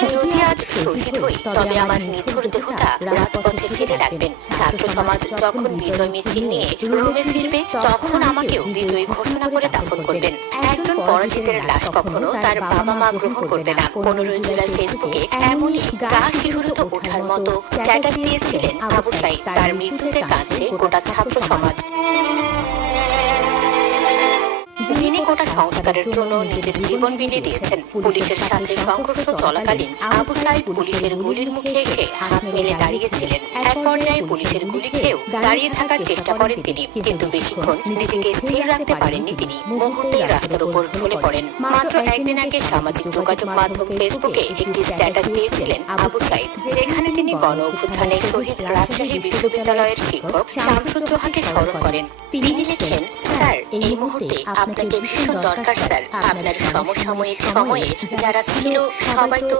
যদি আজ শহীদ হই তবে আমার নিথর দেহটা রাজপথে ফেলে রাখবেন। ছাত্র সমাজ যখন বিজয় মিছিল নিয়ে রুমে ফিরবে তখন আমাকেও বিজয়ী ঘোষণা করে দাফন করবেন। একজন পরাজিতের লাশ কখনো তার বাবা মা গ্রহণ করবে না। 15 জুলাই ফেসবুকে এমনই গা শিহরিত ওঠার মতো স্ট্যাটাস দিয়েছিলেন আবু সাঈদ। তার মৃত্যুতে কাঁদছে গোটা ছাত্র সমাজ। যিনি গোটা সংস্কারের জন্য নিজের জীবন বিলিয়ে দিয়েছেন। পুলিশের সাথে সংঘর্ষ চলাকালীন আবু সাঈদ পুলিশের গুলির মুখে এসে হাত মেলে দাঁড়িয়েছিলেন। এক পর্যায়ে পুলিশের গুলি খেয়েও দাঁড়িয়ে থাকার চেষ্টা করেন তিনি, কিন্তু বেশিক্ষণ নিজেকে স্থির রাখতে পারেননি তিনি। মুহূর্তেই রাস্তার উপর ঢলে পড়েন। মাত্র একদিন আগে সামাজিক যোগাযোগ মাধ্যম ফেসবুকে একটি স্ট্যাটাস দিয়েছিলেন আবু সাঈদ, যেখানে তিনি গণ অভ্যুত্থানে শহীদ রাজশাহী বিশ্ববিদ্যালয়ের শিক্ষক শামসুজ্জোহাকে স্মরণ করেন। তিনি লিখেন, স্যার, এই মুহূর্তে আপনাকে ভীষণ দরকার স্যার। আপনার সমসাময়িক সময়ে যারা ছিল সবাই তো